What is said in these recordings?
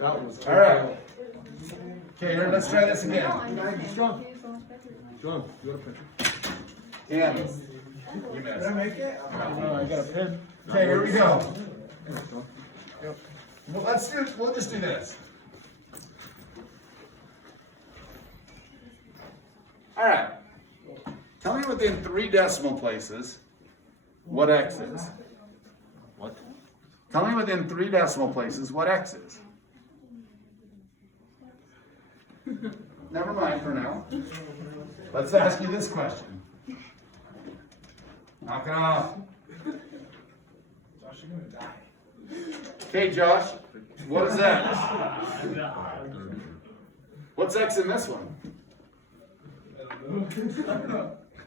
That was All right. Okay, here, let's try this again. John, you got a picture? Yeah. You missed. Did I make it? No, I got a pen. Okay, here we go. Well, we'll just do this. All right. Tell me within 3 decimal places what x is. What? Tell me within 3 decimal places what x is. Never mind for now. Let's ask you this question. Knock it off. Josh, you're gonna die. Okay, Josh, what is x? What's x in this one?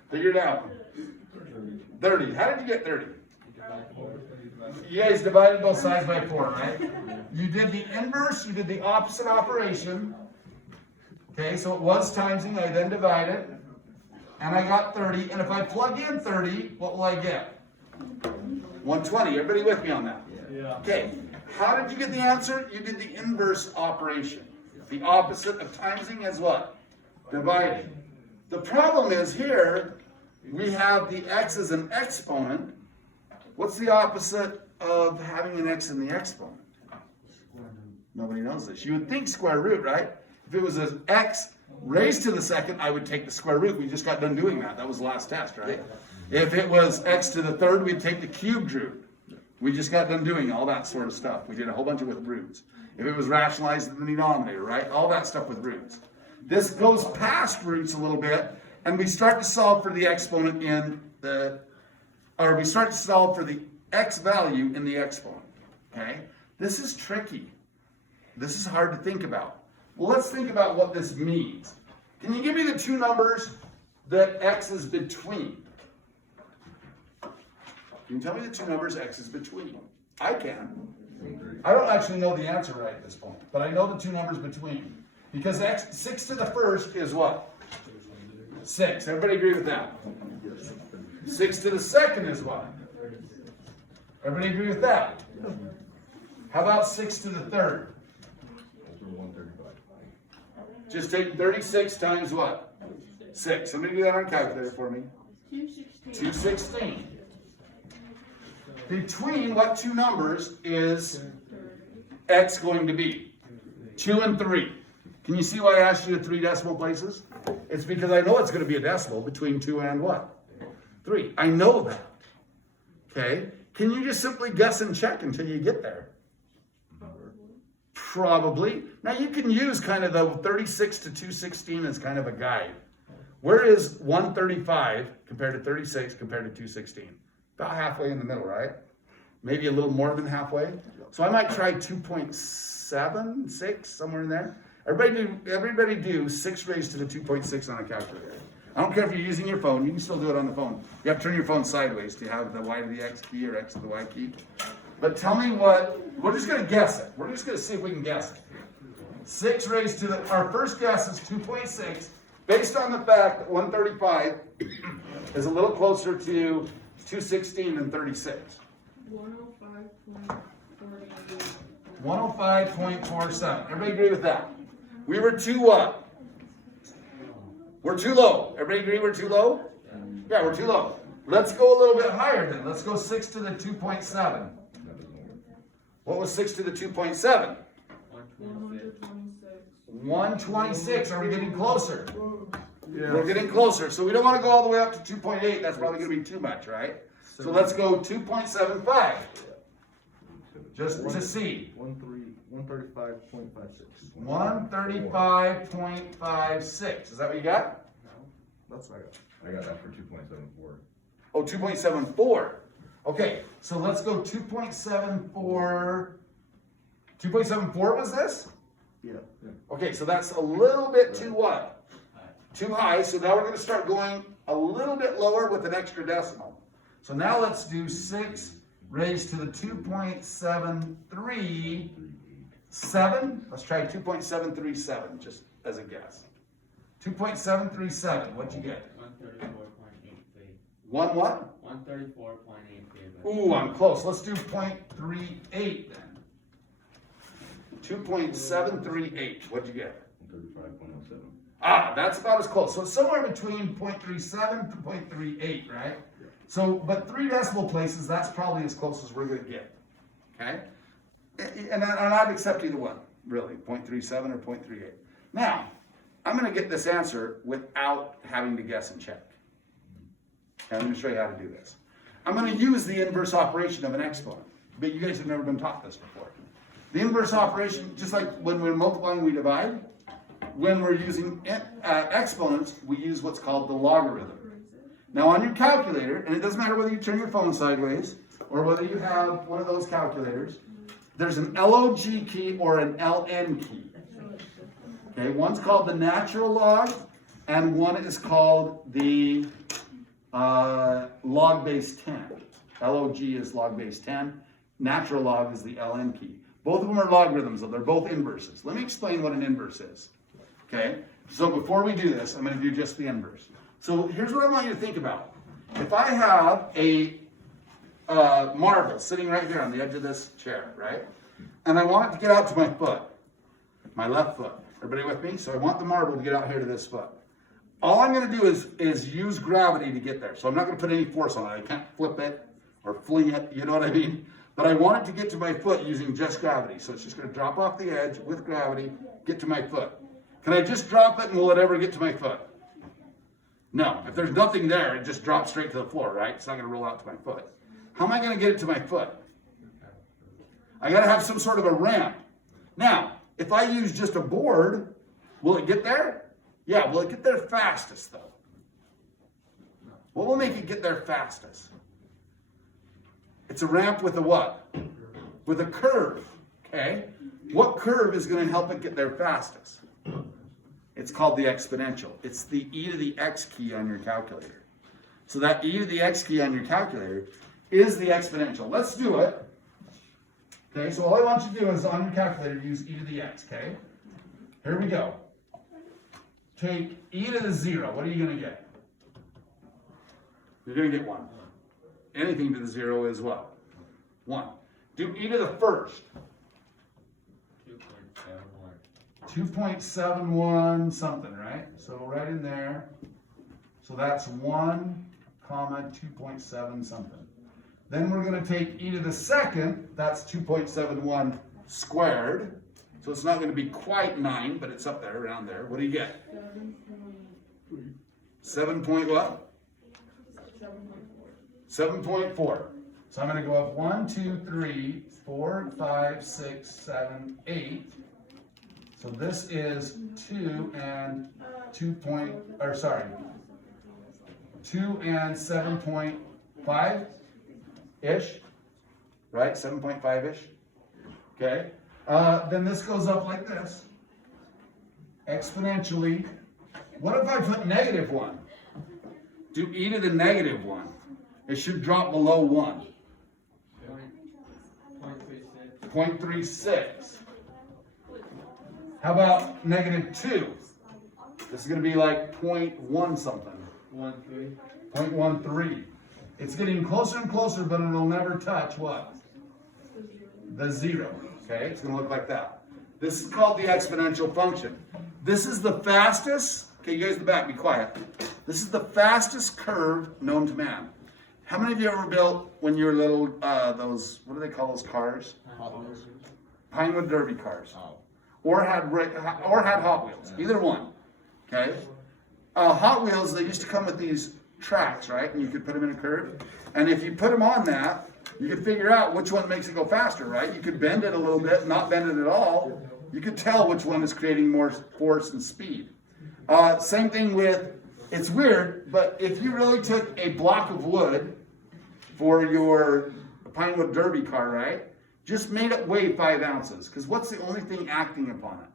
Figure it out. 30. How did you get 30? You guys divided both sides by 4, right? You did the inverse, you did the opposite operation. Okay, so it was timesing, I then divided, and I got 30. And if I plug in 30, what will I get? 120. Everybody with me on that? Yeah. Okay, how did you get the answer? You did the inverse operation. The opposite of timesing is what? Dividing. The problem is here, we have the x as an exponent. What's the opposite of having an x in the exponent? Nobody knows this. You would think square root, right? If it was an x raised to the second, I would take the square root. We just got done doing that. That was the last test, right? If it was x to the third, we'd take the cubed root. We just got done doing all that sort of stuff. We did a whole bunch of it with roots. If it was rationalized in the denominator, right? All that stuff with roots. This goes past roots a little bit, and we start to solve for the exponent in the, or we start to solve for the x value in the exponent, okay? This is tricky. This is hard to think about. Well, let's think about what this means. Can you give me the 2 numbers that x is between? Can you tell me the 2 numbers x is between? I can. I don't actually know the answer right at this point, but I know the 2 numbers between. Because x, 6 to the first is what? 6. Everybody agree with that? 6 to the second is what? Everybody agree with that? How about 6 to the third? Just take 36 times what? 6. Somebody do that on calculator for me. 216. Between what 2 numbers is x going to be? 2 and 3. Can you see why I asked you the 3 decimal places? It's because I know it's going to be a decimal between 2 and what? 3. I know that. Okay? Can you just simply guess and check until you get there? Probably. Now you can use kind of the 36 to 216 as kind of a guide. Where is 135 compared to 36 compared to 216? About halfway in the middle, right? Maybe a little more than halfway. So I might try 2.76, somewhere in there. Everybody do 6 raised to the 2.6 on a calculator. I don't care if you're using your phone, you can still do it on the phone. You have to turn your phone sideways to have the y to the x key or x to the y key. But tell me what, we're just going to guess it. We're just going to see if we can guess it. 6 raised to the, our first guess is 2.6, based on the fact that 135 is a little closer to 216 than 36. 105.47. Everybody agree with that? We were too what? We're too low. Everybody agree we're too low? Yeah, we're too low. Let's go a little bit higher then. Let's go 6 to the 2.7. What was 6 to the 2.7? 126. Are we getting closer? Yeah. We're getting closer. So we don't want to go all the way up to 2.8. That's probably going to be too much, right? So let's go 2.75. Just to see. 135.56. 135.56. Is that what you got? No, that's what I got. I got that for 2.74. Oh, 2.74. Okay, so let's go 2.74. 2.74 was this? Yeah. Okay, so that's a little bit too what? Too high. So now we're going to start going a little bit lower with an extra decimal. So now let's do 6 raised to the 2.737. Let's try 2.737 just as a guess. 2.737. What'd you get? 134.83. One what? 134.83. Ooh, I'm close. Let's do 0.38 then. 2.738. What'd you get? 35.07. Ah, that's about as close. So it's somewhere between 0.37 to 0.38, right? So, but 3 decimal places, that's probably as close as we're gonna get, okay? And I'd accept either one, really, 0.37 or 0.38. Now, I'm gonna get this answer without having to guess and check. Okay, I'm gonna show you how to do this. I'm gonna use the inverse operation of an exponent, but you guys have never been taught this before. The inverse operation, just like when we're multiplying, we divide. When we're using exponents, we use what's called the logarithm. Now on your calculator, and it doesn't matter whether you turn your phone sideways or whether you have one of those calculators, there's an LOG key or an LN key. Okay, one's called the natural log, and one is called the log base 10. LOG is log base 10. Natural log is the LN key. Both of them are logarithms, though. They're both inverses. Let me explain what an inverse is. Okay, so before we do this, I'm going to do just the inverse. So here's what I want you to think about. If I have a marble sitting right here on the edge of this chair, right? And I want it to get out to my foot, my left foot. Everybody with me? So I want the marble to get out here to this foot. All I'm going to do is use gravity to get there. So I'm not going to put any force on it. I can't flip it or fling it, you know what I mean? But I want it to get to my foot using just gravity. So it's just going to drop off the edge with gravity, get to my foot. Can I just drop it and will it ever get to my foot? No. If there's nothing there, it just drops straight to the floor, right? It's not going to roll out to my foot. How am I going to get it to my foot? I got to have some sort of a ramp. Now, if I use just a board, will it get there? Yeah, will it get there fastest though? What will make it get there fastest? It's a ramp with a what? With a curve, okay? What curve is going to help it get there fastest? It's called the exponential. It's the e to the x key on your calculator. So that e to the x key on your calculator is the exponential. Let's do it. Okay, so all I want you to do is on your calculator use e to the x, okay? Here we go. Take e to the 0. What are you going to get? You're going to get 1. Anything to the 0 is what? 1. Do e to the first. 2.71 something, right? So right in there. So that's 1 comma 2.7 something. Then we're going to take e to the second. That's 2.71 squared. So it's not going to be quite 9, but it's up there, around there. What do you get? 7 point what? 7.4. So I'm going to go up 1, 2, 3, 4, 5, 6, 7, 8. So this is 2 and 2 and 7.5 ish, right? 7.5 ish. Okay. Then this goes up like this, exponentially. What if I put -1? Do e to the -1. It should drop below 1. 0.36. How about -2? This is going to be like 0.1 something. 0.13. It's getting closer and closer, but it'll never touch what? The 0. Okay, it's going to look like that. This is called the exponential function. This is the fastest. Okay, you guys in the back, be quiet. This is the fastest curve known to man. How many of you ever built when you were little those, what do they call those cars? Pinewood Derby cars. Or had Hot Wheels. Either one. Okay? Hot Wheels, they used to come with these tracks, right? And you could put them in a curve. And if you put them on that, you could figure out which one makes it go faster, right? You could bend it a little bit, not bend it at all. You could tell which one is creating more force and speed. Same thing with, it's weird, but if you really took a block of wood for your Pinewood Derby car, right? Just made it weigh 5 ounces. Because what's the only thing acting upon it?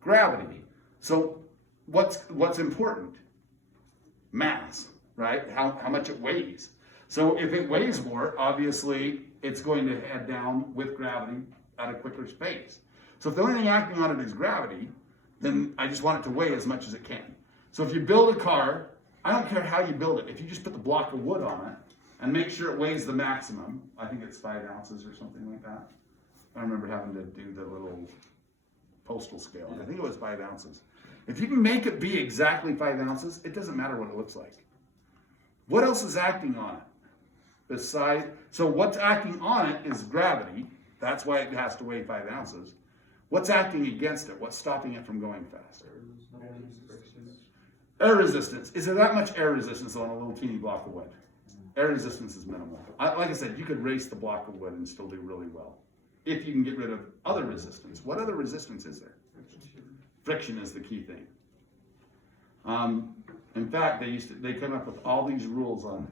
Gravity. So what's important? Mass, right? How much it weighs. So if it weighs more, obviously it's going to head down with gravity at a quicker pace. So if the only thing acting on it is gravity, then I just want it to weigh as much as it can. So if you build a car, I don't care how you build it. If you just put the block of wood on it and make sure it weighs the maximum, I think it's 5 ounces or something like that. I remember having to do the little postal scale. I think it was 5 ounces. If you can make it be exactly 5 ounces, it doesn't matter what it looks like. What else is acting on it? Besides, so what's acting on it is gravity. That's why it has to weigh 5 ounces. What's acting against it? What's stopping it from going faster? Air resistance. Is there that much air resistance on a little teeny block of wood? Air resistance is minimal. Like I said, you could race the block of wood and still do really well. If you can get rid of other resistance. What other resistance is there? Friction is the key thing. In fact, they came up with all these rules on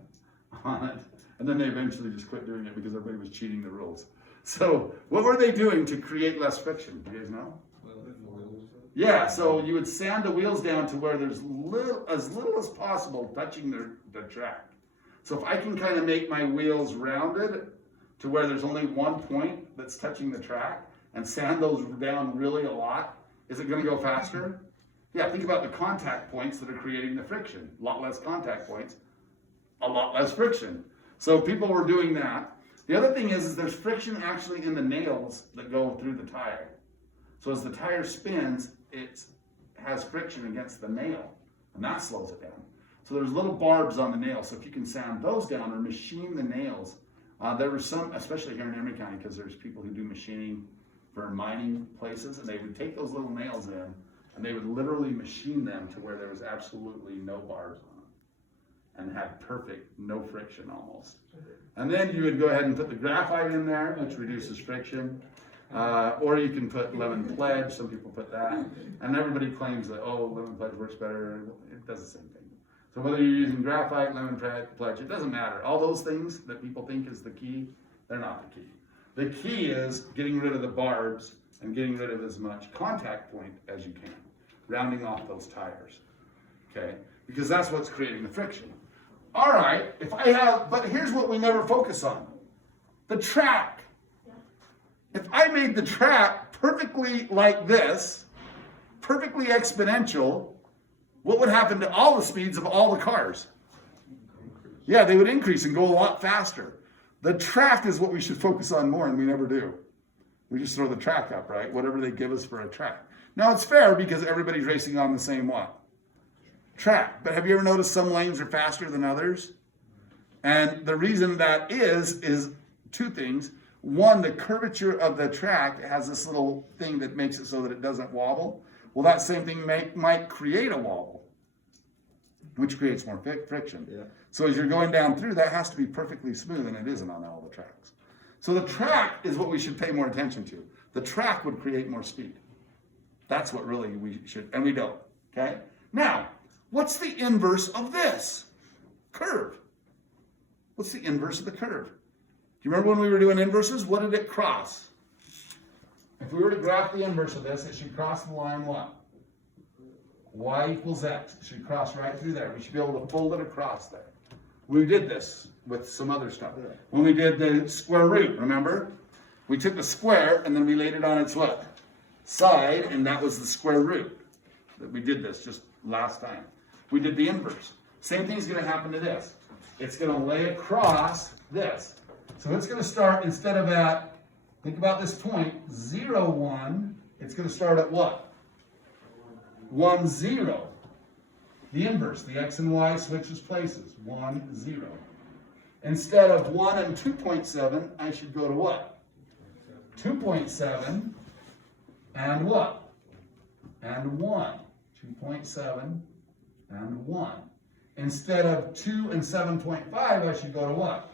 it, and then they eventually just quit doing it because everybody was cheating the rules. So what were they doing to create less friction? Do you guys know? Yeah, so you would sand the wheels down to where there's as little as possible touching the track. So if I can kind of make my wheels rounded to where there's only one point that's touching the track and sand those down really a lot, is it going to go faster? Yeah, think about the contact points that are creating the friction. A lot less contact points, a lot less friction. So people were doing that. The other thing is there's friction actually in the nails that go through the tire. So as the tire spins, it has friction against the nail, and that slows it down. So there's little barbs on the nail, so if you can sand those down or machine the nails, there were some, especially here in Emory County, because there's people who do machining for mining places, and they would take those little nails in, and they would literally machine them to where there was absolutely no barbs on them, and had perfect, no friction almost. And then you would go ahead and put the graphite in there, which reduces friction. Or you can put lemon pledge, some people put that, and everybody claims that, oh, lemon pledge works better. It does the same thing. So whether you're using graphite, lemon pledge, it doesn't matter. All those things that people think is the key, they're not the key. The key is getting rid of the barbs and getting rid of as much contact point as you can, rounding off those tires, okay? Because that's what's creating the friction. All right, but here's what we never focus on, the track. If I made the track perfectly like this, perfectly exponential, what would happen to all the speeds of all the cars? Yeah, they would increase and go a lot faster. The track is what we should focus on more, and we never do. We just throw the track up, right? Whatever they give us for a track. Now, it's fair because everybody's racing on the same what? Track. But have you ever noticed some lanes are faster than others? And the reason that is two things. One, the curvature of the track has this little thing that makes it so that it doesn't wobble. Well, that same thing might create a wobble, which creates more friction. Yeah. So as you're going down through, that has to be perfectly smooth, and it isn't on all the tracks. So the track is what we should pay more attention to. The track would create more speed. That's what really we should, and we don't, okay? Now, what's the inverse of this? Curve. What's the inverse of the curve? Do you remember when we were doing inverses? What did it cross? If we were to graph the inverse of this, it should cross the line what? Y equals x. It should cross right through there. We should be able to fold it across there. We did this with some other stuff. When we did the square root, remember? We took the square and then we laid it on its what? Side, and that was the square root. We did this just last time. We did the inverse. Same thing's going to happen to this. It's going to lay across this. So it's going to start, instead of at, think about this point, 0, 1, it's going to start at what? 1, 0. The inverse, the x and y switches places, 1, 0. Instead of 1 and 2.7, I should go to what? 2.7 and what? And 1. 2.7 and 1. Instead of 2 and 7.5, I should go to what?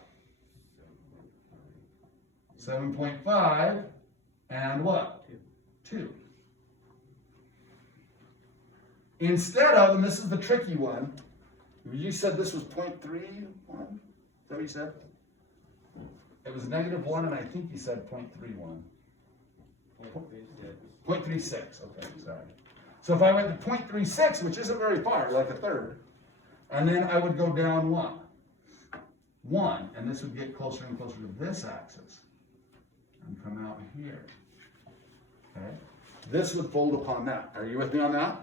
7.5 and what? 2. Instead of, and this is the tricky one, you said this was 0.31? Is that what you said? It was -1, and I think you said 0.31. 0.36, okay, sorry. So if I went to 0.36, which isn't very far, like a third, and then I would go down what? 1, and this would get closer and closer to this axis. And come out here. Okay? This would fold upon that. Are you with me on that?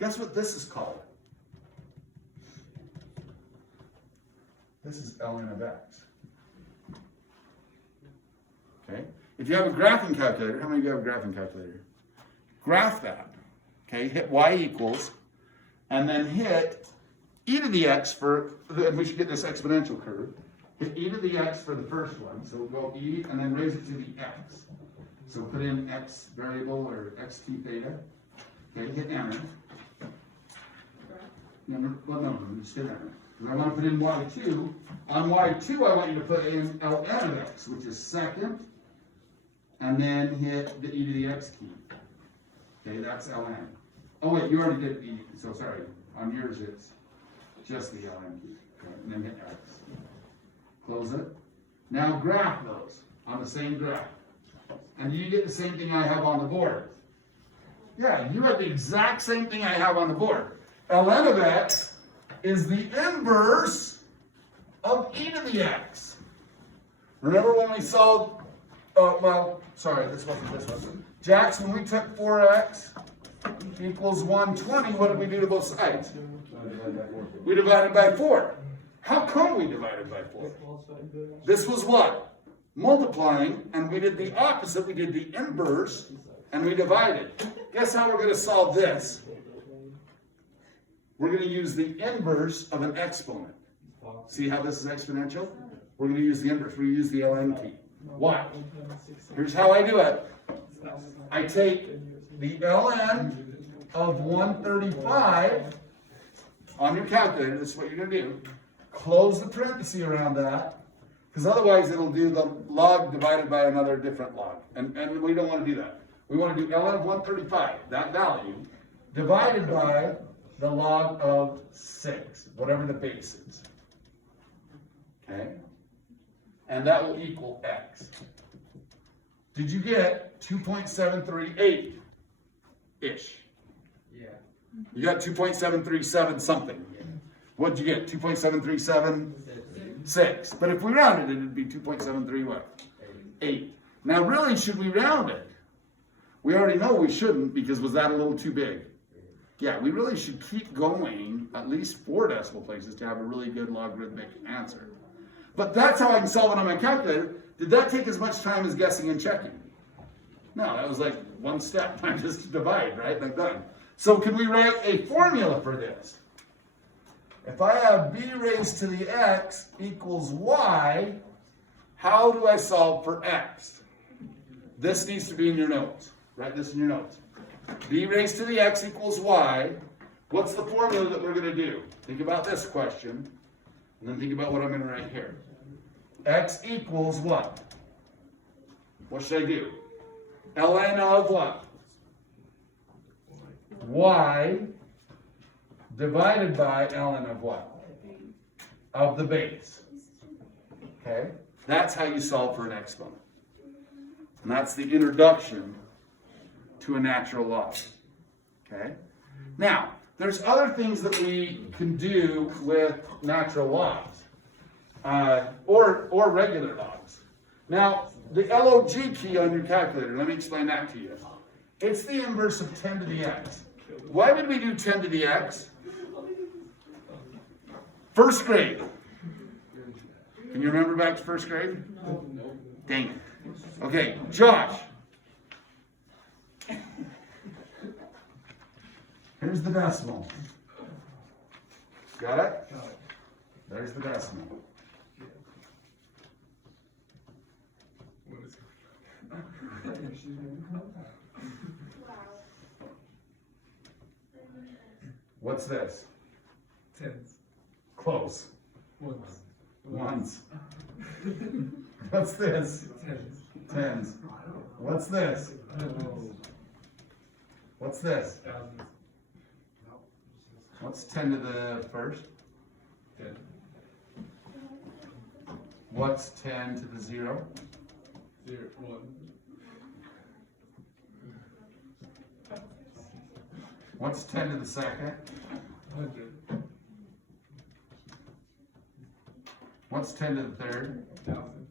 Guess what this is called? This is ln of x. Okay? If you have a graphing calculator, how many of you have a graphing calculator? Graph that, okay, hit y equals, and then hit e to the x for, and we should get this exponential curve, hit e to the x for the first one, so we'll go e and then raise it to the x. So put in x variable or xt theta, okay, hit enter. Well, no, just hit enter. And I want to put in y2. On y2, I want you to put in ln of x, which is second, and then hit the e to the x key. Okay, that's ln. Oh wait, you already did e, so sorry. On yours, it's just the ln key. Okay, and then hit x. Close it. Now graph those on the same graph. And you get the same thing I have on the board. Yeah, you have the exact same thing I have on the board. ln of x is the inverse of e to the x. Remember when we solved, well, sorry, this wasn't this one. Jackson, when we took 4x equals 120, what did we do to both sides? We divided by 4. How come we divided by 4? This was what? Multiplying, and we did the opposite. We did the inverse, and we divided. Guess how we're going to solve this? We're going to use the inverse of an exponent. See how this is exponential? We're going to use the inverse. We're going to use the ln key. Why? Here's how I do it. I take the ln of 135 on your calculator. This is what you're going to do. Close the parenthesis around that, because otherwise it'll do the log divided by another different log. And we don't want to do that. We want to do ln of 135, that value, divided by the log of 6, whatever the base is. Okay? And that will equal x. Did you get 2.738-ish? Yeah. You got 2.737 something. What'd you get? 2.737.6. But if we rounded it, it'd be 2.73 what? 8. Now really, should we round it? We already know we shouldn't, because was that a little too big? Yeah, we really should keep going at least 4 decimal places to have a really good logarithmic answer. But that's how I can solve it on my calculator. Did that take as much time as guessing and checking? No, that was like one step. I just divide, right? Like done. So can we write a formula for this? If I have b raised to the x equals y, how do I solve for x? This needs to be in your notes. Write this in your notes. B raised to the x equals y. What's the formula that we're going to do? Think about this question, and then think about what I'm going to write here. X equals what? What should I do? ln of what? Y divided by ln of what? Of the base. Okay? That's how you solve for an exponent. And that's the introduction to a natural log. Okay? Now, there's other things that we can do with natural logs, or regular logs. Now, the log key on your calculator, let me explain that to you. It's the inverse of 10 to the x. Why would we do 10 to the x? First grade. Can you remember back to first grade? No. Dang it. Okay, Josh. Here's the decimal. Got it? There's the decimal. What's this? Tens. Close. Ones. Ones. What's this? Tens. Tens. What's this? What's this? Thousands. What's 10 to the first? 10. What's 10 to the 0? 0. 1. What's 10 to the second? 100. What's 10 to the third? 1,000.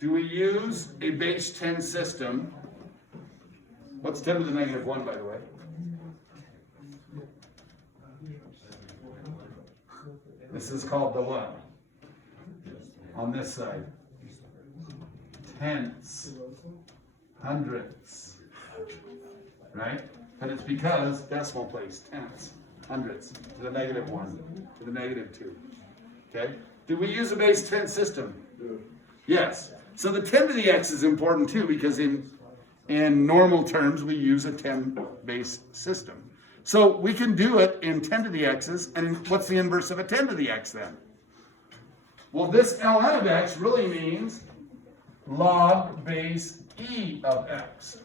Do we use a base 10 system? What's 10 to the negative 1, by the way? This is called the what? on this side. Tenths, hundredths, right? And it's because decimal place, tenths, hundredths, to the negative 1, to the negative 2. Okay? Do we use a base 10 system? Yes. So the 10 to the x is important too, because in normal terms we use a 10 base system. So we can do it in 10 to the x's, and what's the inverse of a 10 to the x then? Well, this ln of x really means log base e of x.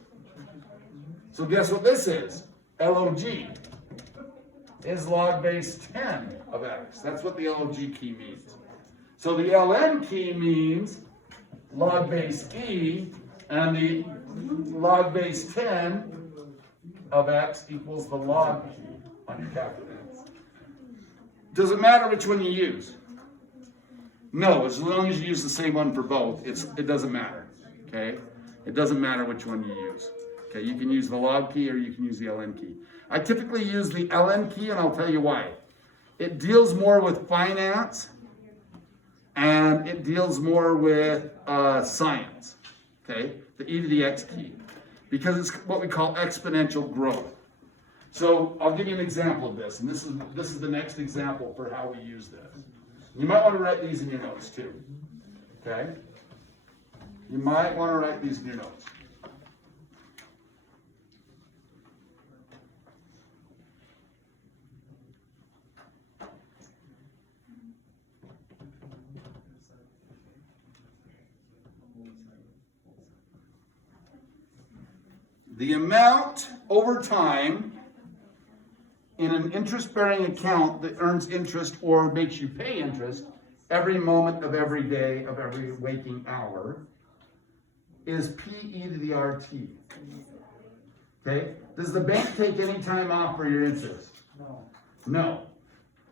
So guess what this is? LOG is log base 10 of x. That's what the LOG key means. So the ln key means log base e, and the log base 10 of x equals the log key on your calculator. Does it matter which one you use? No, as long as you use the same one for both, it doesn't matter, okay? It doesn't matter which one you use. Okay, you can use the log key or you can use the ln key. I typically use the ln key, and I'll tell you why. It deals more with finance, and it deals more with science, okay? The e to the x key, because it's what we call exponential growth. So I'll give you an example of this, and this is the next example for how we use this. You might want to write these in your notes too, okay? You might want to write these in your notes. The amount over time in an interest-bearing account that earns interest or makes you pay interest every moment of every day of every waking hour is P e to the RT. Okay? Does the bank take any time off for your interest? No. No.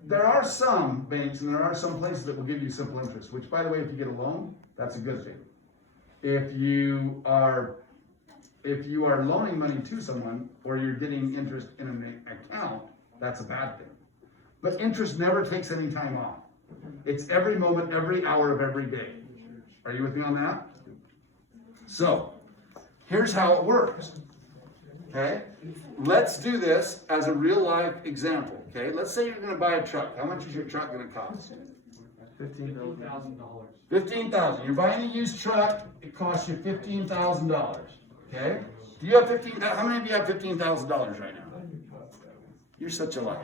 There are some banks and there are some places that will give you simple interest, which, by the way, if you get a loan, that's a good thing. If you are loaning money to someone or you're getting interest in an account, that's a bad thing. But interest never takes any time off. It's every moment, every hour of every day. Are you with me on that? So, here's how it works. Okay? Let's do this as a real life example. Okay? Let's say you're going to buy a truck. How much is your truck going to cost? $15,000. $15,000. You're buying a used truck. It costs you $15,000. Okay? Do you have $15,000? How many of you have $15,000 right now? You're such a liar.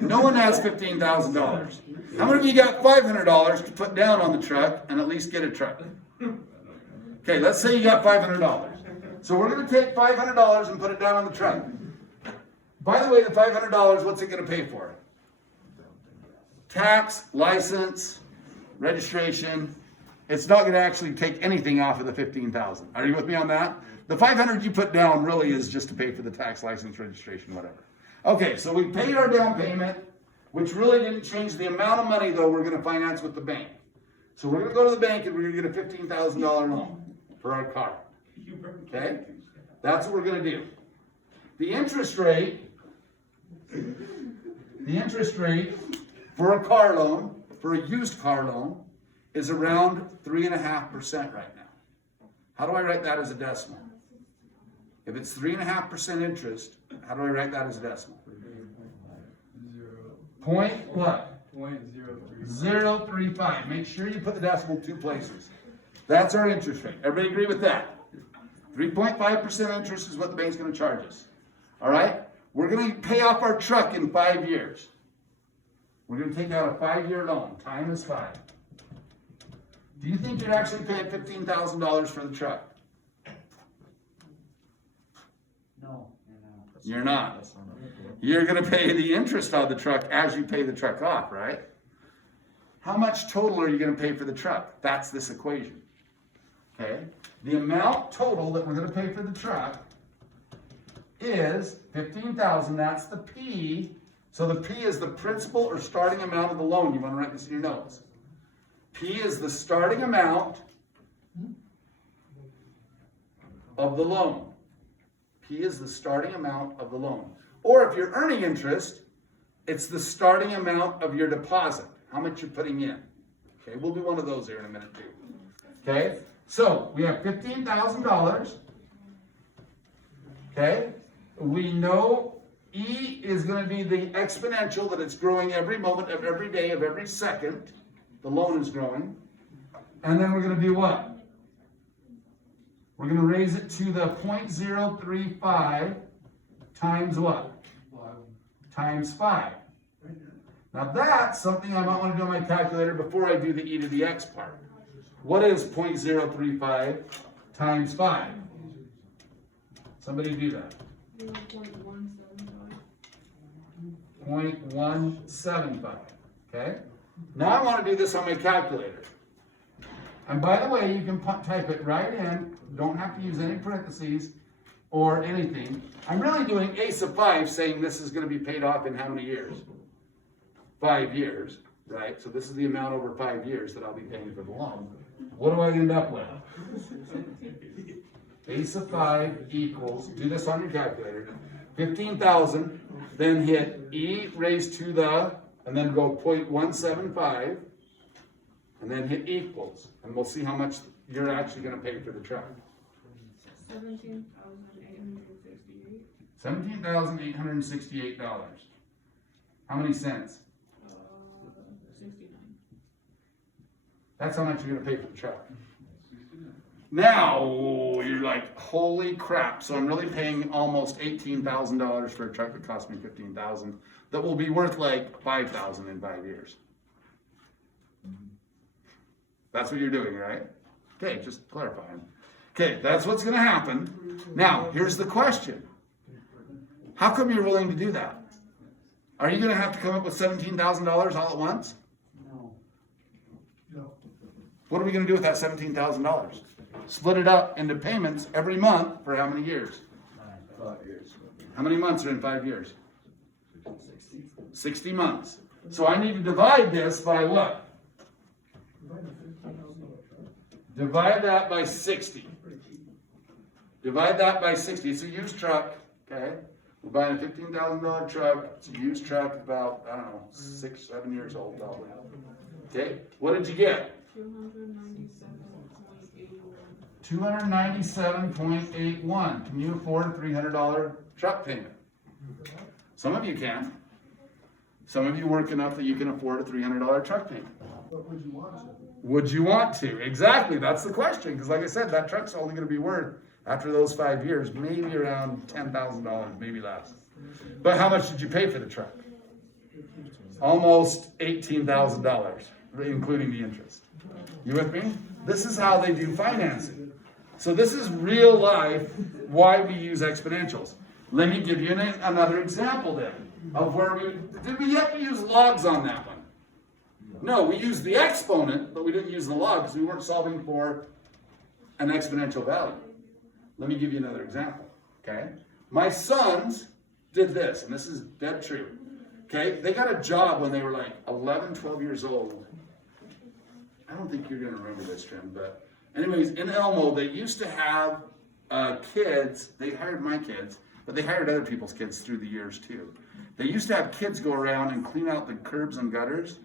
No one has $15,000. How many of you got $500 to put down on the truck and at least get a truck? Okay, let's say you got $500. So we're going to take $500 and put it down on the truck. By the way, the $500, what's it going to pay for? Tax, license, registration. It's not going to actually take anything off of the $15,000. Are you with me on that? The $500 you put down really is just to pay for the tax, license, registration, whatever. Okay, so we paid our down payment, which really didn't change the amount of money, though, we're going to finance with the bank. So we're going to go to the bank and we're going to get a $15,000 loan for our car. Okay? That's what we're going to do. The interest rate for a car loan, for a used car loan, is around 3.5% right now. How do I write that as a decimal? If it's 3.5% interest, how do I write that as a decimal? Point what? 0.035. Make sure you put the decimal 2 places. That's our interest rate. Everybody agree with that? 3.5% interest is what the bank's going to charge us. All right? We're going to pay off our truck in 5 years. We're going to take out a 5-year loan. Time is 5. Do you think you're actually paying $15,000 for the truck? No, you're not. You're going to pay the interest on the truck as you pay the truck off, right? How much total are you going to pay for the truck? That's this equation. Okay? The amount total that we're going to pay for the truck is $15,000. That's the P. So the P is the principal or starting amount of the loan. You want to write this in your notes. P is the starting amount of the loan. P is the starting amount of the loan. Or if you're earning interest, it's the starting amount of your deposit, how much you're putting in. Okay, we'll do one of those here in a minute too. Okay, so we have $15,000. Okay, we know E is going to be the exponential, that it's growing every moment of every day of every second. The loan is growing. And then we're going to do what? We're going to raise it to the 0.035 times what? Times 5. Now that's something I might want to do on my calculator before I do the e to the x part. What is 0.035 times 5? Somebody do that. 0.175. Okay? Now I want to do this on my calculator. And by the way, you can type it right in. Don't have to use any parentheses or anything. I'm really doing a sub 5, saying this is going to be paid off in how many years? 5 years, right? So this is the amount over 5 years that I'll be paying for the loan. What do I end up with? A sub 5 equals, do this on your calculator, 15,000, then hit E raised to the, and then go 0.175, and then hit equals, and we'll see how much you're actually going to pay for the truck. $17,868. How many cents? 69. That's how much you're going to pay for the truck. Now, you're like, holy crap. So I'm really paying almost $18,000 for a truck that cost me $15,000 that will be worth like $5,000 in 5 years. That's what you're doing, right? Okay, just clarifying. Okay, that's what's going to happen. Now, here's the question. How come you're willing to do that? Are you going to have to come up with $17,000 all at once? No. What are we going to do with that $17,000? Split it up into payments every month for how many years? 5 years. How many months are in 5 years? 60 months. So I need to divide this by what? Divide that by 60. Divide that by 60. It's a used truck, okay? We're buying a $15,000 truck. It's a used truck, about, I don't know, 6, 7 years old probably. Okay, what did you get? 297.81. Can you afford a $300 truck payment? Some of you can. Some of you work enough that you can afford a $300 truck payment. But would you want to? Would you want to? Exactly, that's the question. Because like I said, that truck's only going to be worth, after those 5 years, maybe around $10,000, maybe less. But how much did you pay for the truck? Almost $18,000, including the interest. You with me? This is how they do financing. So this is real life why we use exponentials. Let me give you another example then of where did we have to use logs on that one? No, we used the exponent, but we didn't use the log because we weren't solving for an exponential value. Let me give you another example, okay? My sons did this, and this is dead true, okay? They got a job when they were like 11, 12 years old. I don't think you're going to remember this, Trim, but anyways, in Elmo, they used to have kids. They hired my kids, but they hired other people's kids through the years too. They used to have kids go around and clean out the curbs and gutters,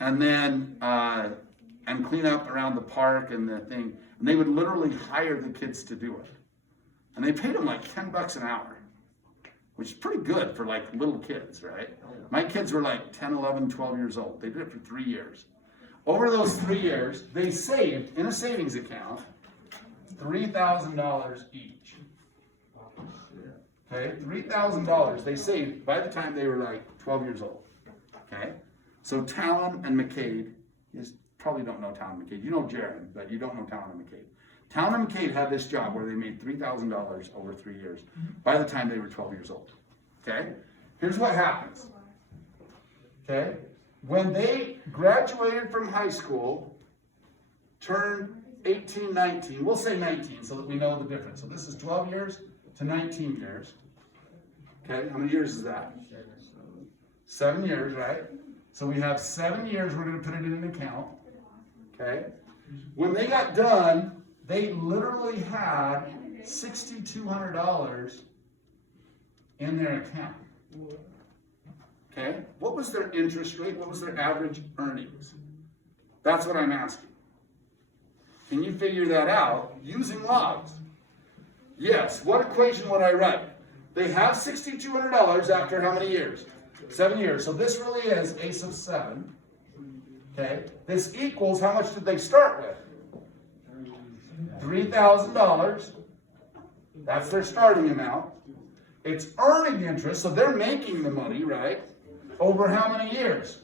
and then and clean up around the park and the thing. And they would literally hire the kids to do it. And they paid them like $10 an hour, which is pretty good for like little kids, right? My kids were like 10, 11, 12 years old. They did it for 3 years. Over those 3 years, they saved in a savings account $3,000 each. Okay, $3,000 they saved by the time they were like 12 years old. Okay, so Talon and McCade, you probably don't know Talon and McCade. You know Jaron, but you don't know Talon and McCade. Talon and McCade had this job where they made $3,000 over 3 years by the time they were 12 years old. Okay, here's what happens. Okay, when they graduated from high school, turned 18, 19, we'll say 19 so that we know the difference. So this is 12 years to 19 years. Okay, how many years is that? 7 years, right? So we have 7 years, we're going to put it in an account. Okay? When they got done, they literally had $6,200 in their account. Okay? What was their interest rate? What was their average earnings? That's what I'm asking. Can you figure that out using logs? Yes. What equation would I write? They have $6,200 after how many years? 7 years. So this really is a sub 7. Okay. This equals, how much did they start with? $3,000. That's their starting amount. It's earning interest, so they're making the money, right? Over how many years?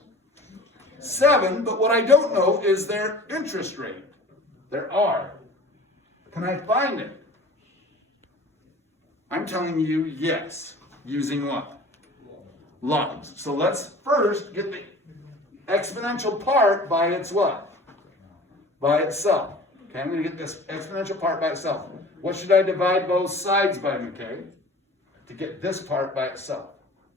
7, but what I don't know is their interest rate. Their R. Can I find it? I'm telling you yes. Using what? Logs. So let's first get the exponential part by its what? By itself. Okay, I'm going to get this exponential part by itself. What should I divide both sides by, McKay? To get this part by itself.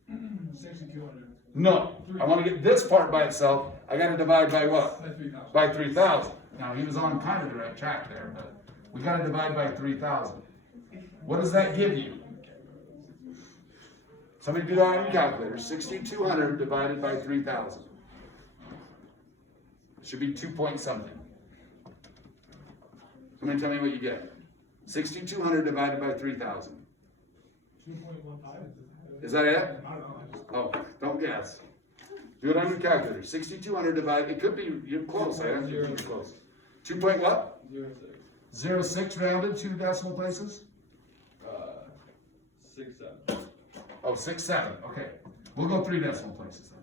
6,200. No, I want to get this part by itself. I got to divide by what? By 3,000. By 3,000. Now, he was on kind of the right track there, but we got to divide by 3,000. What does that give you? Somebody do that on your calculator. 6,200 divided by 3,000. It should be 2 point something. Somebody tell me what you get. 6,200 divided by 3,000. 2.15. Is that it? I don't know. Oh, don't guess. Do it on your calculator. 6,200 divided, it could be, you're close. I don't think you're close. 2 point what? 0.6. 0.6 rounded, 2 decimal places? 6, 7. Oh, 6, 7. Okay. We'll go 3 decimal places then.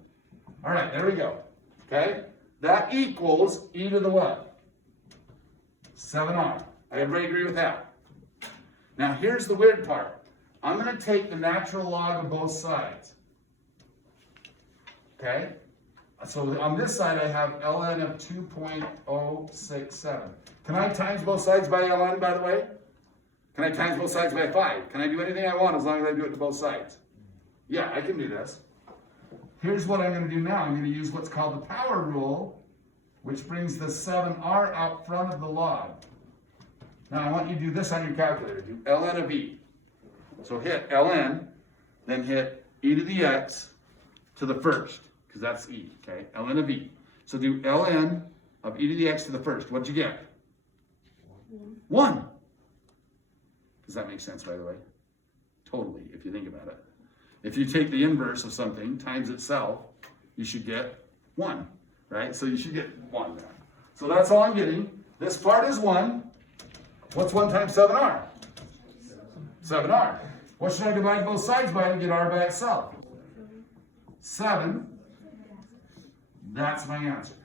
All right, there we go. Okay? That equals e to the what? 7r. Everybody agree with that? Now, here's the weird part. I'm going to take the natural log of both sides. Okay? So on this side, I have ln of 2.067. Can I times both sides by ln, by the way? Can I times both sides by 5? Can I do anything I want as long as I do it to both sides? Yeah, I can do this. Here's what I'm going to do now. I'm going to use what's called the power rule, which brings the 7r out front of the log. Now, I want you to do this on your calculator. Do ln of e. So hit ln, then hit e to the x to the first, because that's e, okay? ln of e. So do ln of e to the x to the first. What'd you get? 1. Does that make sense, by the way? Totally, if you think about it. If you take the inverse of something times itself, you should get 1, right? So you should get 1 there. So that's all I'm getting. This part is 1. What's 1 times 7r? 7r. What should I divide both sides by to get r by itself? 7. That's my answer.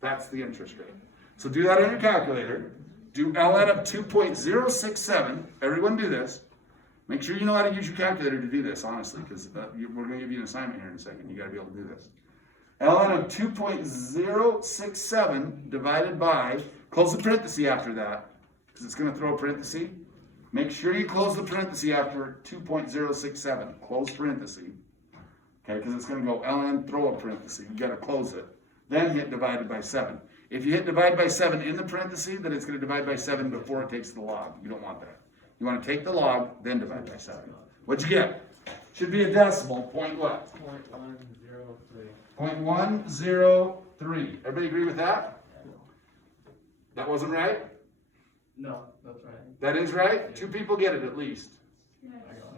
That's the interest rate. So do that on your calculator. Do ln of 2.067. Everyone do this. Make sure you know how to use your calculator to do this, honestly, because we're going to give you an assignment here in a second. You got to be able to do this. ln of 2.067 divided by, close the parenthesis after that, because it's going to throw a parenthesis. Make sure you close the parenthesis after 2.067. Close parenthesis. Okay, because it's going to go ln, throw a parenthesis. You got to close it. Then hit divided by 7. If you hit divide by 7 in the parenthesis, then it's going to divide by 7 before it takes the log. You don't want that. You want to take the log, then divide by 7. What'd you get? Should be a decimal. Point what? 0.103. 0.103. Everybody agree with that? That wasn't right? No, that's right. That is right? 2 people get it at least. I got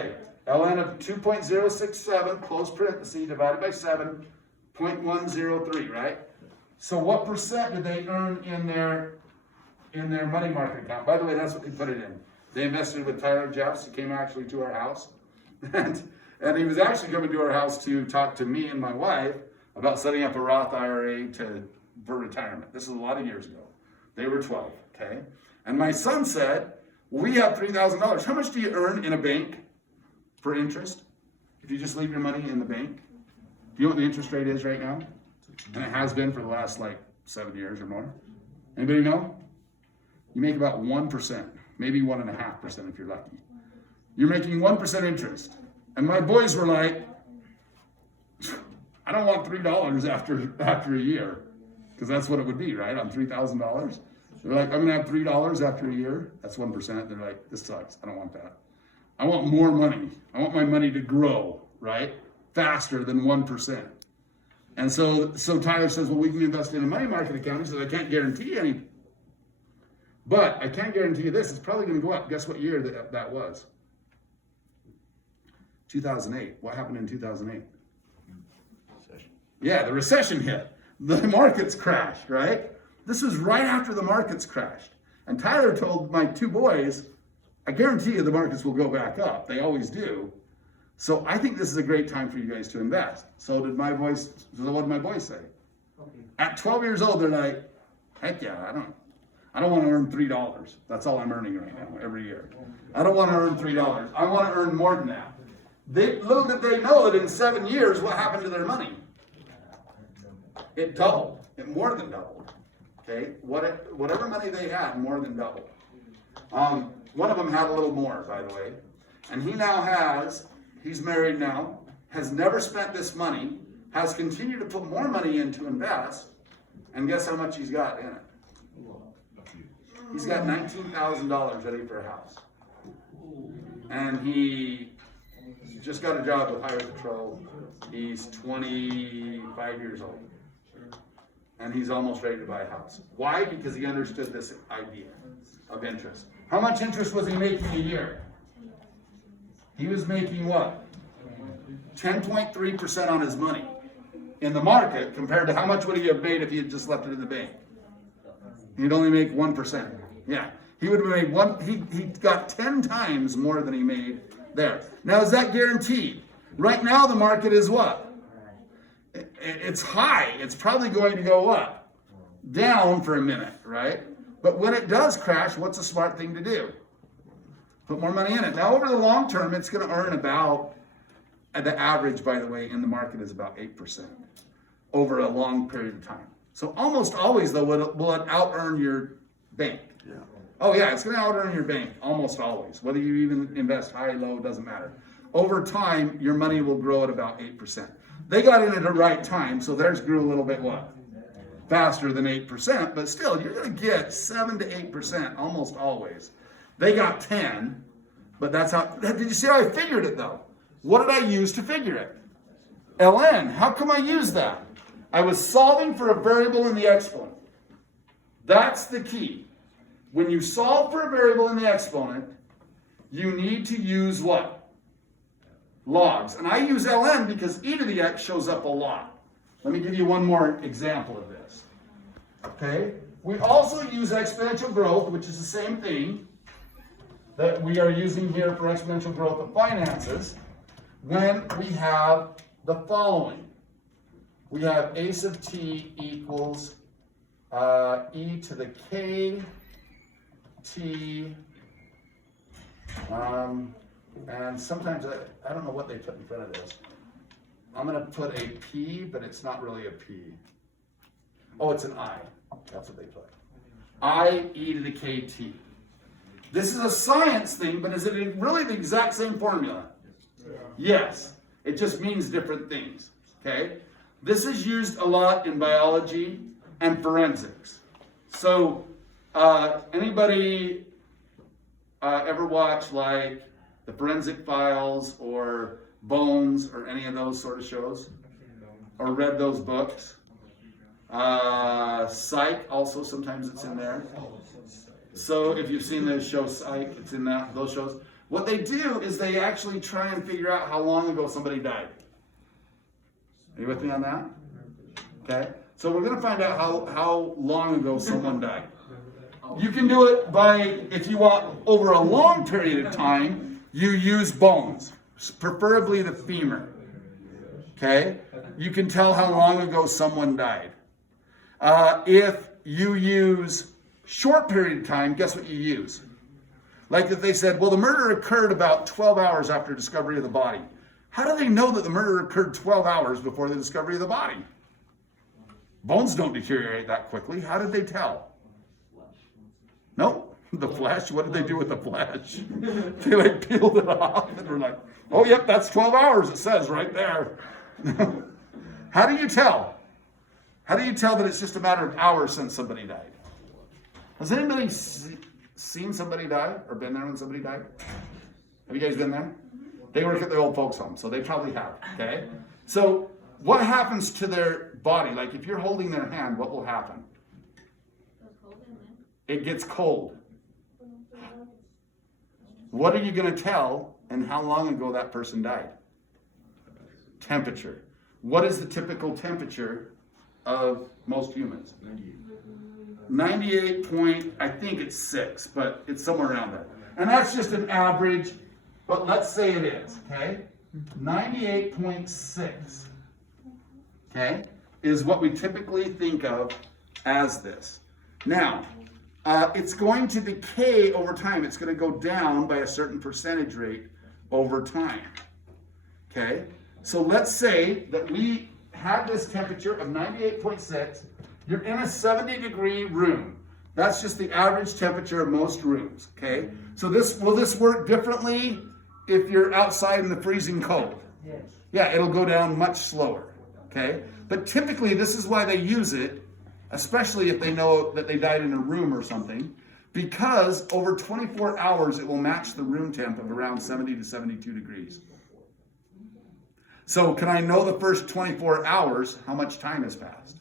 it. Okay. ln of 2.067, close parenthesis, divided by 7, 0.103, right? So what percent did they earn in their money market account? By the way, that's what they put it in. They invested with Tyler Jeffs, who came actually to our house. And he was actually coming to our house to talk to me and my wife about setting up a Roth IRA for retirement. This is a lot of years ago. They were 12, okay? And my son said, we have $3,000. How much do you earn in a bank for interest if you just leave your money in the bank? Do you know what the interest rate is right now? And it has been for the last 7 years or more. Anybody know? You make about 1%, maybe 1.5% if you're lucky. You're making 1% interest. And my boys were like, I don't want $3 after a year. Because that's what it would be, right? On $3,000. They're like, I'm going to have $3 after a year. That's 1%. They're like, this sucks. I don't want that. I want more money. I want my money to grow, right? Faster than 1%. And so Tyler says, well, we can invest in a money market account. He says, I can't guarantee any, but I can guarantee you this, it's probably going to go up. Guess what year that was? 2008. What happened in 2008? Yeah, the recession hit. The markets crashed, right? This was right after the markets crashed. And Tyler told my two boys, I guarantee you the markets will go back up. They always do. So I think this is a great time for you guys to invest. So what did my boys say? At 12 years old, they're like, heck yeah, I don't want to earn $3. That's all I'm earning right now every year. I don't want to earn $3. I want to earn more than that. Little did they know that in 7 years, what happened to their money? It doubled. It more than doubled. Okay? Whatever money they had, more than doubled. One of them had a little more, by the way. And he's married now, has never spent this money, has continued to put more money in to invest, and guess how much he's got in it? He's got $19,000 ready for a house. And he just got a job with Highway Patrol. He's 25 years old. And he's almost ready to buy a house. Why? Because he understood this idea of interest. How much interest was he making a year? He was making what? 10.3% on his money in the market, compared to how much would he have made if he had just left it in the bank? He'd only make 1%. Yeah. He would have made he got 10 times more than he made there. Now, is that guaranteed? Right now, the market is what? It's high. It's probably going to go up. Down for a minute, right? But when it does crash, what's a smart thing to do? Put more money in it. Now, over the long term, it's going to earn about, the average, by the way, in the market is about 8% over a long period of time. So almost always, though, will it out-earn your bank? Yeah. Oh, yeah, it's going to out-earn your bank almost always. Whether you even invest high, low, doesn't matter. Over time, your money will grow at about 8%. They got in at the right time, so theirs grew a little bit what? Faster than 8%, but still, you're going to get 7 to 8% almost always. They got 10, but that's how, did you see how I figured it though? What did I use to figure it? ln. How come I use that? I was solving for a variable in the exponent. That's the key. When you solve for a variable in the exponent, you need to use what? Logs. And I use ln because e to the x shows up a lot. Let me give you one more example of this. Okay? We also use exponential growth, which is the same thing that we are using here for exponential growth of finances, when we have the following. We have a sub t equals e to the k t, and sometimes I don't know what they put in front of this. I'm going to put a p, but it's not really a p. Oh, it's an I. That's what they put. I e to the kt. This is a science thing, but is it really the exact same formula? Yes. It just means different things. Okay? This is used a lot in biology and forensics. So, anybody ever watch like the Forensic Files or Bones or any of those sort of shows? Or read those books? Psych, also sometimes it's in there. So if you've seen those shows, Psych, it's in those shows. What they do is they actually try and figure out how long ago somebody died. Are you with me on that? Okay. So we're going to find out how long ago someone died. You can do it by, if you want, over a long period of time, you use bones, preferably the femur. Okay? You can tell how long ago someone died. If you use short period of time, guess what you use? Like if they said, well, the murder occurred about 12 hours after discovery of the body. How do they know that the murder occurred 12 hours before the discovery of the body? Bones don't deteriorate that quickly. How did they tell? No, the flesh. What did they do with the flesh? They like peeled it off and were like, oh, yep, that's 12 hours. It says right there. How do you tell? How do you tell that it's just a matter of hours since somebody died? Has anybody seen somebody die or been there when somebody died? Have you guys been there? They work at the old folks home, so they probably have, okay? So what happens to their body? Like if you're holding their hand, what will happen? It gets cold. What are you going to tell and how long ago that person died? Temperature. What is the typical temperature of most humans? 98 point, I think it's 6, but it's somewhere around there. And that's just an average, but let's say it is, okay? 98.6, okay, is what we typically think of as this. Now, it's going to decay over time. It's going to go down by a certain percentage rate over time, okay? So let's say that we have this temperature of 98.6. You're in a 70-degree room. That's just the average temperature of most rooms, okay? So will this work differently if you're outside in the freezing cold? Yes. Yeah, it'll go down much slower, okay? But typically, this is why they use it, especially if they know that they died in a room or something, because over 24 hours, it will match the room temp of around 70 to 72 degrees. So can I know the first 24 hours how much time has passed?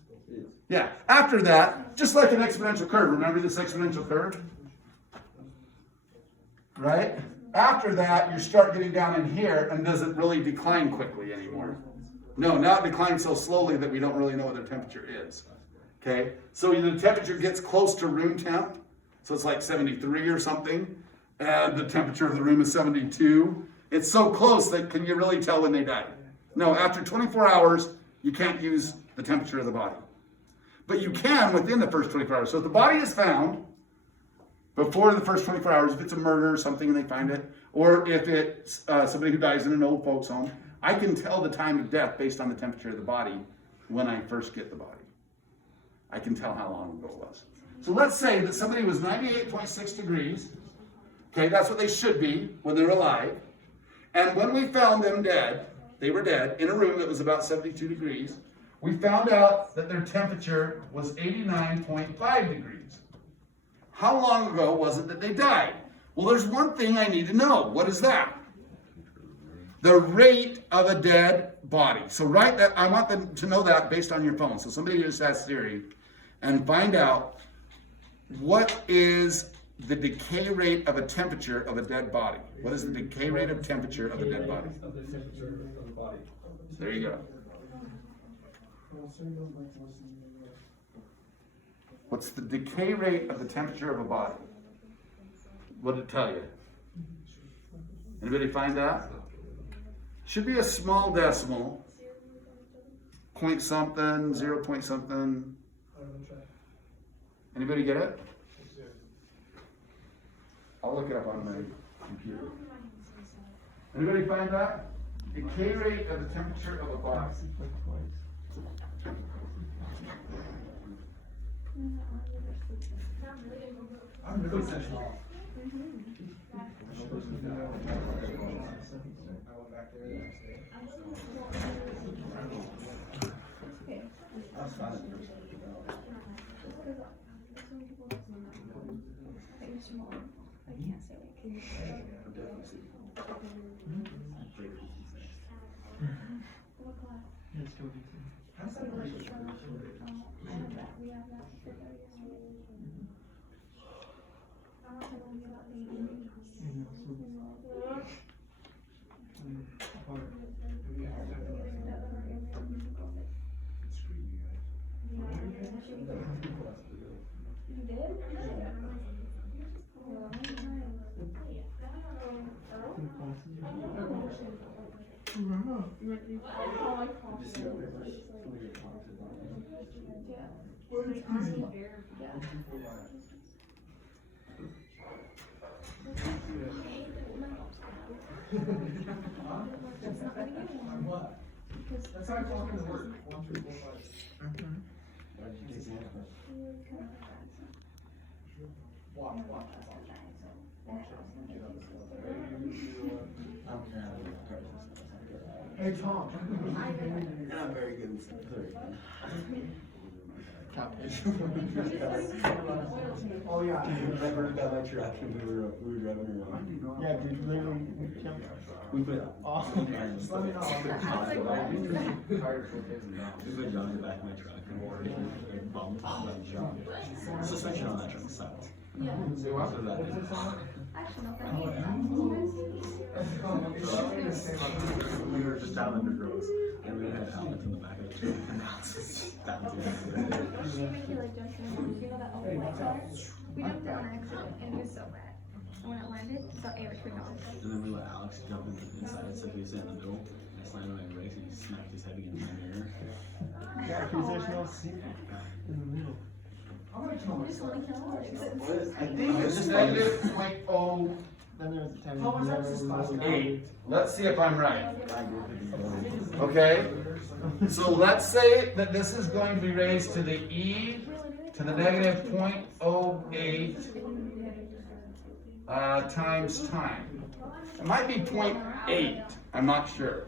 Yeah, after that, just like an exponential curve, remember this exponential curve? Right? After that, you start getting down in here, and does it really decline quickly anymore? No, now it declines so slowly that we don't really know what their temperature is. Okay? So the temperature gets close to room temp, so it's like 73 or something, and the temperature of the room is 72. It's so close that can you really tell when they died? No, after 24 hours, you can't use the temperature of the body. But you can within the first 24 hours. So if the body is found before the first 24 hours, if it's a murder or something and they find it, or if it's somebody who dies in an old folks home, I can tell the time of death based on the temperature of the body when I first get the body. I can tell how long ago it was. So let's say that somebody was 98.6 degrees. Okay, that's what they should be when they're alive. And when we found them dead, they were dead in a room that was about 72 degrees. We found out that their temperature was 89.5 degrees. How long ago was it that they died? Well, there's one thing I need to know. What is that? The rate of a dead body. So write that. I want them to know that based on your phone. So somebody just ask Siri and find out what is the decay rate of a temperature of a dead body. What is the decay rate of temperature of a dead body? There you go. What's the decay rate of the temperature of a body? What did it tell you? Anybody find that? Should be a small decimal. Point something, 0 point something. Anybody get it? I'll look it up on my computer. Anybody find that? Decay rate of the temperature of a body. I'm really sensitive. I went back there the next day. I was fine. What? That's how I talk to work. 1, 2, 4, 5. Watch. Hey, Tom. I'm very good. Oh, yeah. Remember got my truck and we were driving around. Yeah, dude, literally, We put awesome. Just let me know. we put John in the back of my truck and we bumped John. Suspension on that truck sucks. Yeah. So that is. Actually, no, We were just down under Gross and we had Alex in the back of the truck and Alex was down to the She make you like jump in. You know that old white car? We jumped in on accident and it was so bad. And when it landed, the air turned on. And then we let Alex jump inside, so he was in the middle. And I slammed on my brakes and he smacked his head against my mirror. Yeah, because there's no seat in the middle. We just want to kill all the exits. I think it's negative point oh Then there's a time. How much is this class? 8. Let's see if I'm right. Okay, so let's say that this is going to be raised to the e to the negative 0.08 times time. It might be 0.8, I'm not sure.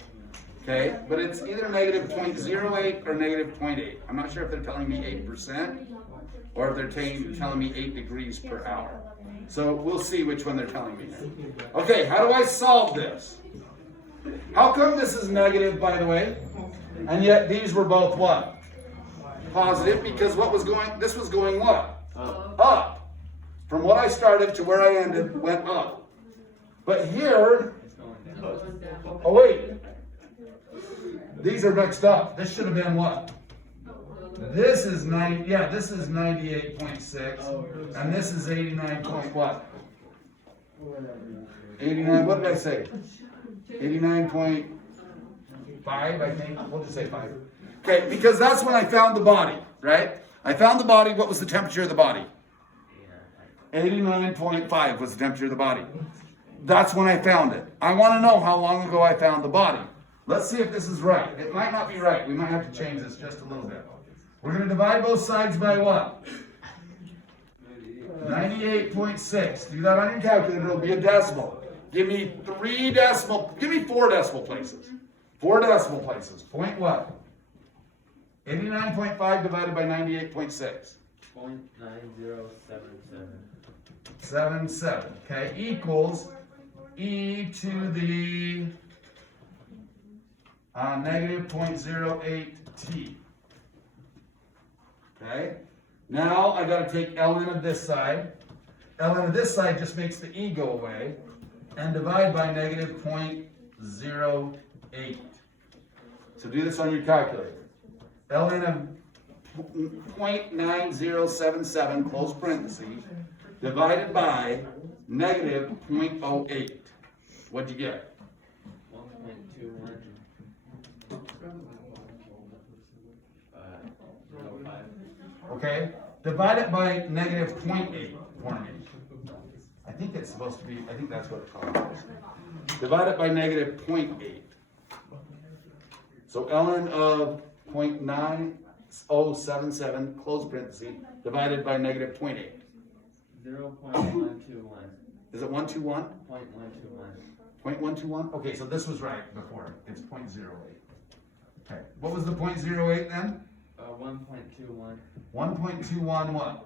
Okay, but it's either negative 0.08 or negative 0.8. I'm not sure if they're telling me 8% or if they're telling me 8 degrees per hour. So we'll see which one they're telling me. Okay, how do I solve this? How come this is negative, by the way? And yet these were both what? Positive, because this was going what? Up. From what I started to where I ended, went up. But here, oh wait, these are mixed up. This should have been what? This is 98.6, and this is 89 point what? 89, what did I say? 89.5, I think, we'll just say 5. Okay, because that's when I found the body, right? I found the body, what was the temperature of the body? 89.5 was the temperature of the body. That's when I found it. I want to know how long ago I found the body. Let's see if this is right. It might not be right. We might have to change this just a little bit. We're going to divide both sides by what? 98.6. Do that on your calculator. It'll be a decimal. Give me 4 decimal places. 4 decimal places. Point what? 89.5 divided by 98.6. 0.9077. 77. Okay, equals e to the negative 0.08 t. Okay, now I got to take ln of this side. Ln of this side just makes the e go away, and divide by negative 0.08. So do this on your calculator. Ln of 0.9077, close parentheses, divided by negative 0.08. What'd you get? 1.21. 05. Okay, divide it by negative 0.8 for me. I think it's supposed to be, I think that's what it's called. Divide it by negative 0.8. So ln of 0.9077, close parentheses, divided by negative 0.8. 0.121. Is it 121? 0.121. 0.121? Okay, so this was right before. It's 0.08. Okay, what was the 0.08 then? 1.21. 1.21 what?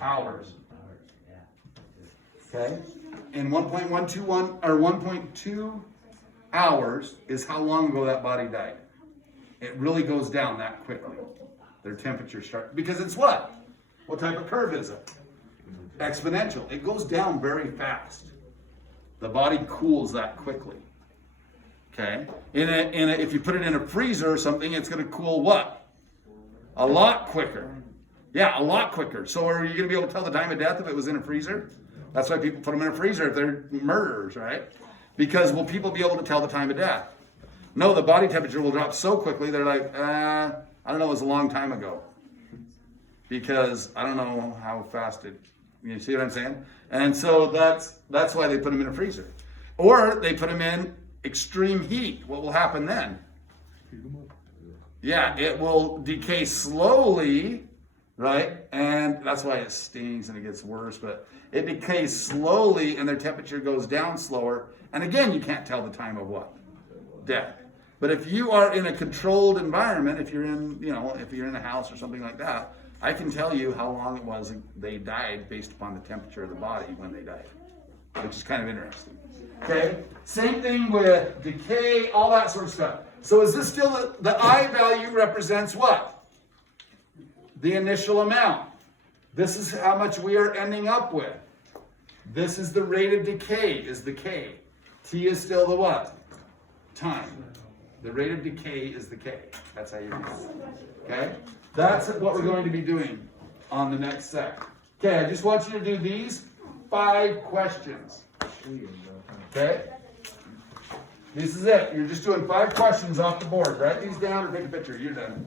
Hours. Yeah. Okay, and 1.121 or 1.2 hours is how long ago that body died. It really goes down that quickly. Their temperature starts, because it's what? What type of curve is it? Exponential. It goes down very fast. The body cools that quickly. Okay, if you put it in a freezer or something, it's going to cool what? A lot quicker. Yeah, a lot quicker. So are you going to be able to tell the time of death if it was in a freezer? That's why people put them in a freezer if they're murderers, right? Because will people be able to tell the time of death? No, the body temperature will drop so quickly, they're like, I don't know, it was a long time ago. Because I don't know how fast you see what I'm saying? And so that's why they put them in a freezer. Or they put them in extreme heat. What will happen then? Yeah, it will decay slowly, right? And that's why it stings and it gets worse, but it decays slowly and their temperature goes down slower. And again, you can't tell the time of what? Death. But if you are in a controlled environment, if you're in, if you're in a house or something like that, I can tell you how long it was they died based upon the temperature of the body when they died, which is kind of interesting. Okay, same thing with decay, all that sort of stuff. So is this still the I value represents what? The initial amount. This is how much we are ending up with. This is the rate of decay, is the K. T is still the what? Time. The rate of decay is the K. That's how you do it. Okay? That's what we're going to be doing on the next set. Okay, I just want you to do these 5 questions. Okay? This is it. You're just doing 5 questions off the board. Write these down or take a picture. You're done.